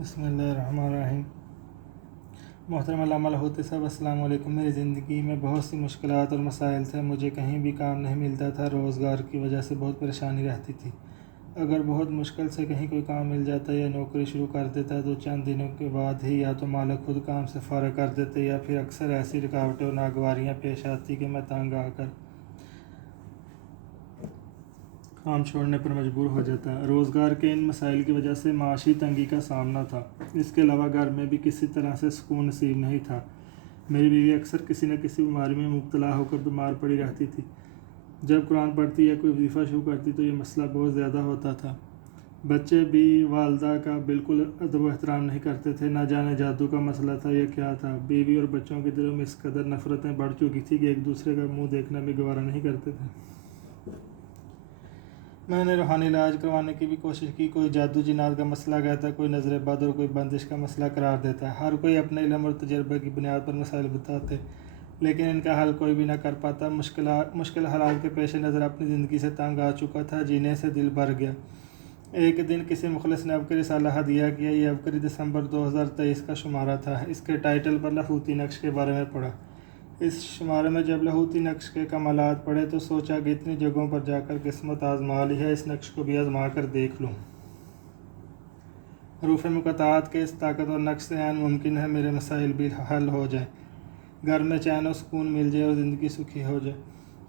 بسم اللہ الرحمن الرحیم۔ محترم علامہ لاہوتی صاحب، السلام علیکم۔ میری زندگی میں بہت سی مشکلات اور مسائل تھے۔ مجھے کہیں بھی کام نہیں ملتا تھا، روزگار کی وجہ سے بہت پریشانی رہتی تھی۔ اگر بہت مشکل سے کہیں کوئی کام مل جاتا یا نوکری شروع کر دیتا تو چند دنوں کے بعد ہی یا تو مالک خود کام سے فارغ کر دیتے یا پھر اکثر ایسی رکاوٹیں اور ناگواریاں پیش آتی کہ میں تنگ آ کر کام چھوڑنے پر مجبور ہو جاتا۔ روزگار کے ان مسائل کی وجہ سے معاشی تنگی کا سامنا تھا۔ اس کے علاوہ گھر میں بھی کسی طرح سے سکون نصیب نہیں تھا۔ میری بیوی اکثر کسی نہ کسی بیماری میں مبتلا ہو کر بیمار پڑی رہتی تھی۔ جب قرآن پڑھتی یا کوئی وظیفہ شروع کرتی تو یہ مسئلہ بہت زیادہ ہوتا تھا۔ بچے بھی والدہ کا بالکل ادب و احترام نہیں کرتے تھے، نہ جانے جادو کا مسئلہ تھا یا کیا تھا۔ بیوی اور بچوں کے دلوں میں اس قدر نفرتیں بڑھ چکی تھی کہ ایک دوسرے کا منہ دیکھنا بھی گوارا نہیں کرتے تھے۔ میں نے روحانی علاج کروانے کی بھی کوشش کی۔ کوئی جادو جنات کا مسئلہ کہتا، کوئی نظر بد اور کوئی بندش کا مسئلہ قرار دیتا۔ ہر کوئی اپنے علم اور تجربے کی بنیاد پر مسائل بتاتے، لیکن ان کا حل کوئی بھی نہ کر پاتا۔ مشکل حالات کے پیش نظر اپنی زندگی سے تنگ آ چکا تھا، جینے سے دل بھر گیا۔ ایک دن کسی مخلص نے ابکری رسالہ ہدیہ کیا۔ یہ ابکری دسمبر 2023 کا شمارہ تھا۔ اس کے ٹائٹل پر لاہوتی نقش کے بارے میں پڑھا۔ اس شمارے میں جب لاہوتی نقش کے کمالات پڑھے تو سوچا کہ اتنی جگہوں پر جا کر قسمت آزما لی ہے، اس نقش کو بھی آزما کر دیکھ لوں۔ حروف مقطعات کے اس طاقتور نقش سے عین ممکن ہے میرے مسائل بھی حل ہو جائیں، گھر میں چین و سکون مل جائے اور زندگی سکھی ہو جائے۔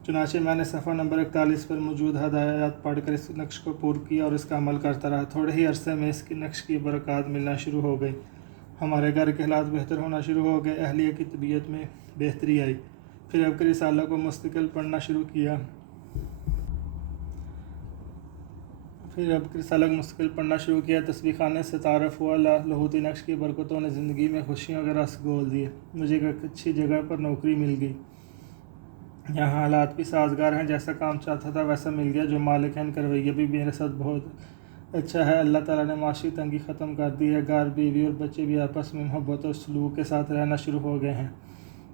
چنانچہ میں نے صفحہ نمبر 41 پر موجود ہدایات پڑھ کر اس نقش کو پُر کیا اور اس کا عمل کرتا رہا۔ تھوڑے ہی عرصے میں اس کی نقش کی برکات ملنا شروع ہو گئی۔ ہمارے گھر کے حالات بہتر ہونا شروع ہو گئے، اہلیہ کی طبیعت میں بہتری آئی۔ پھر ابکری رسالہ کو مستقل پڑھنا شروع کیا۔ تسبیح خانے سے تعارف ہوا۔ لاہوتی نقش کی برکتوں نے زندگی میں خوشیوں کے رس گھول دیے۔ مجھے ایک اچھی جگہ پر نوکری مل گئی۔ یہاں حالات بھی سازگار ہیں، جیسا کام چاہتا تھا ویسا مل گیا۔ جو مالک ہیں ان کا رویہ بھی میرے ساتھ بہت اچھا ہے۔ اللہ تعالیٰ نے معاشی تنگی ختم کر دی ہے۔ گھر، بیوی اور بچے بھی آپس میں محبت اور سلوک کے ساتھ رہنا شروع ہو گئے ہیں۔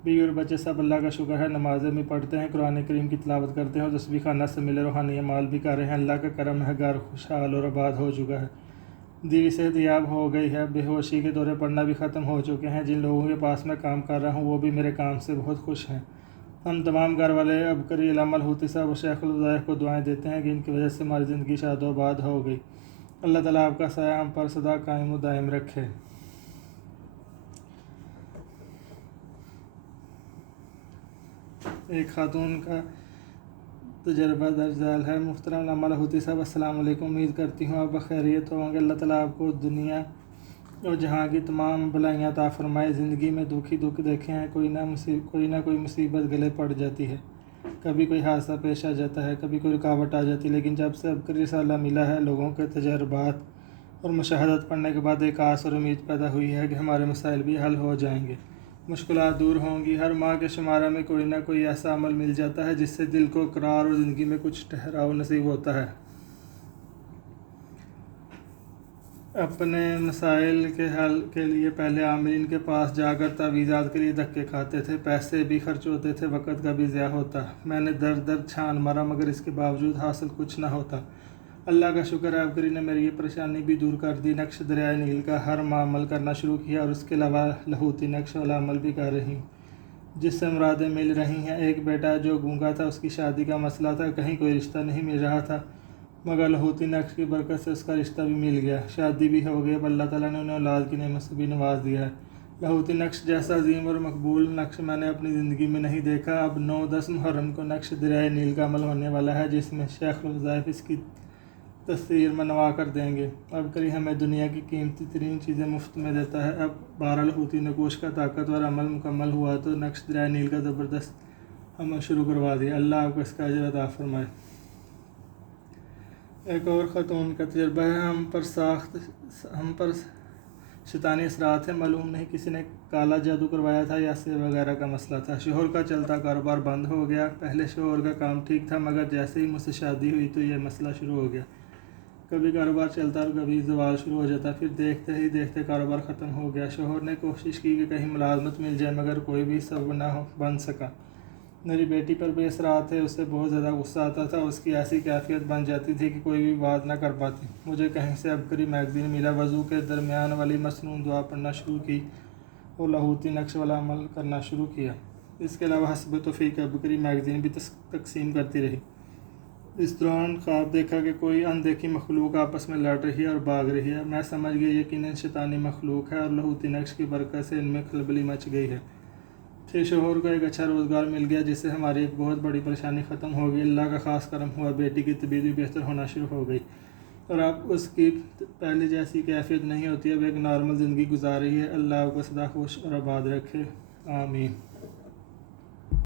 بیوی اور بچے سب اللہ کا شکر ہے نمازیں بھی پڑھتے ہیں، قرآن کریم کی تلاوت کرتے ہیں اور تسبیح خانہ سے ملے روحانی اعمال بھی کر رہے ہیں۔ اللہ کا کرم ہے، گھر خوشحال اور آباد ہو چکا ہے۔ دیوی صحت یاب ہو گئی ہے، بے ہوشی کے دورے پڑنا بھی ختم ہو چکے ہیں۔ جن لوگوں کے پاس میں کام کر رہا ہوں وہ بھی میرے کام سے بہت خوش ہیں۔ ہم تمام گھر والے ابکری علامہ لاہوتی صاحب اور شیخ الوظائف کو دعائیں دیتے ہیں کہ ان کی وجہ سے ہماری زندگی شاد و آباد ہو گئی۔ اللہ تعالیٰ آپ کا سایہ ہم پر سدا قائم و دائم رکھے۔ ایک خاتون کا تجربہ درج ذیل ہے۔ محترم علامہ لاہوتی صاحب، السلام علیکم۔ امید کرتی ہوں آپ بخیریت ہوں گے۔ اللہ تعالیٰ آپ کو دنیا اور جہاں کی تمام بھلائیاں عطا فرمائے۔ زندگی میں دکھ ہی دکھ دیکھے ہیں، کوئی نہ کوئی مصیبت گلے پڑ جاتی ہے، کبھی کوئی حادثہ پیش آ جاتا ہے، کبھی کوئی رکاوٹ آ جاتی ہے، لیکن جب سے ابکری رسالہ ملا ہے، لوگوں کے تجربات اور مشاہدات پڑھنے کے بعد ایک آس اور امید پیدا ہوئی ہے کہ ہمارے مسائل بھی حل ہو جائیں گے، مشکلات دور ہوں گی۔ ہر ماہ کے شمارہ میں کوئی نہ کوئی ایسا عمل مل جاتا ہے جس سے دل کو قرار اور زندگی میں کچھ ٹھہراؤ نصیب ہوتا ہے۔ اپنے مسائل کے حل کے لیے پہلے عاملین کے پاس جا کر تعویذات کے لیے دھکے کھاتے تھے، پیسے بھی خرچ ہوتے تھے، وقت کا بھی ضیاع ہوتا۔ میں نے در چھان مارا مگر اس کے باوجود حاصل کچھ نہ ہوتا۔ اللہ کا شکر ہے ابکری نے میری یہ پریشانی بھی دور کر دی۔ نقش دریائے نیل کا ہر ماہ عمل کرنا شروع کیا اور اس کے علاوہ لاہوتی نقش والا عمل بھی کر رہی ہوں، جس سے مرادیں مل رہی ہیں۔ ایک بیٹا جو گونگا تھا، اس کی شادی کا مسئلہ تھا، کہیں کوئی رشتہ نہیں مل رہا تھا، مگر لاہوتی نقش کی برکت سے اس کا رشتہ بھی مل گیا، شادی بھی ہو گئی۔ اب اللہ تعالیٰ نے انہیں اولاد کی نعمت سے بھی نواز دیا ہے۔ لاہوتی نقش جیسا عظیم اور مقبول نقش میں نے اپنی زندگی میں نہیں دیکھا۔ اب 9-10 محرم کو نقش دریائے نیل کا عمل ہونے والا ہے، جس میں شیخ الوظائف اس کی تصویر منوا کر دیں گے۔ ابکری ہمیں دنیا کی قیمتی ترین چیزیں مفت میں دیتا ہے۔ اب 12 لاہوتی نقوش کا طاقتور عمل مکمل ہوا تو نقش دریائے نیل کا زبردست عمل شروع کروا دیا۔ اللہ آپ کو اس کا اجر عطا فرمائے۔ ایک اور خاتون کا تجربہ ہے۔ ہم پر شیطانی اثرات ہیں، معلوم نہیں کسی نے کالا جادو کروایا تھا یا سحر وغیرہ کا مسئلہ تھا۔ شوہر کا چلتا کاروبار بند ہو گیا۔ پہلے شوہر کا کام ٹھیک تھا، مگر جیسے ہی مجھ سے شادی ہوئی تو یہ مسئلہ شروع ہو گیا۔ کبھی کاروبار چلتا اور کبھی زوال شروع ہو جاتا، پھر دیکھتے ہی دیکھتے کاروبار ختم ہو گیا۔ شوہر نے کوشش کی کہ کہیں ملازمت مل جائے، مگر کوئی بھی سبب نہ بن سکا۔ میری بیٹی پر بھی اثرات ہے، اسے بہت زیادہ غصہ آتا تھا، اس کی ایسی کیفیت بن جاتی تھی کہ کوئی بھی بات نہ کر پاتی۔ مجھے کہیں سے عبقری میگزین ملا، وضو کے درمیان والی مصنون دعا پڑھنا شروع کی اور لاہوتی نقش والا عمل کرنا شروع کیا۔ اس کے علاوہ حسب توفیق عبقری میگزین بھی تقسیم کرتی رہی۔ اس دوران خواب دیکھا کہ کوئی اندیکھی مخلوق آپس میں لڑ رہی ہے اور بھاگ رہی ہے۔ میں سمجھ گئی یقیناً شیطانی مخلوق ہے اور لاہوتی نقش کی برکت سے ان میں کھلبلی مچ گئی ہے۔ پھر شوہر کو ایک اچھا روزگار مل گیا، جس سے ہماری ایک بہت بڑی پریشانی ختم ہو گئی۔ اللہ کا خاص کرم ہوا، بیٹی کی طبیعت بھی بہتر ہونا شروع ہو گئی اور اب اس کی پہلے جیسی کیفیت نہیں ہوتی، اب ایک نارمل زندگی گزار رہی ہے۔ اللہ آپ کو سدا خوش اور آباد رکھے، آمین۔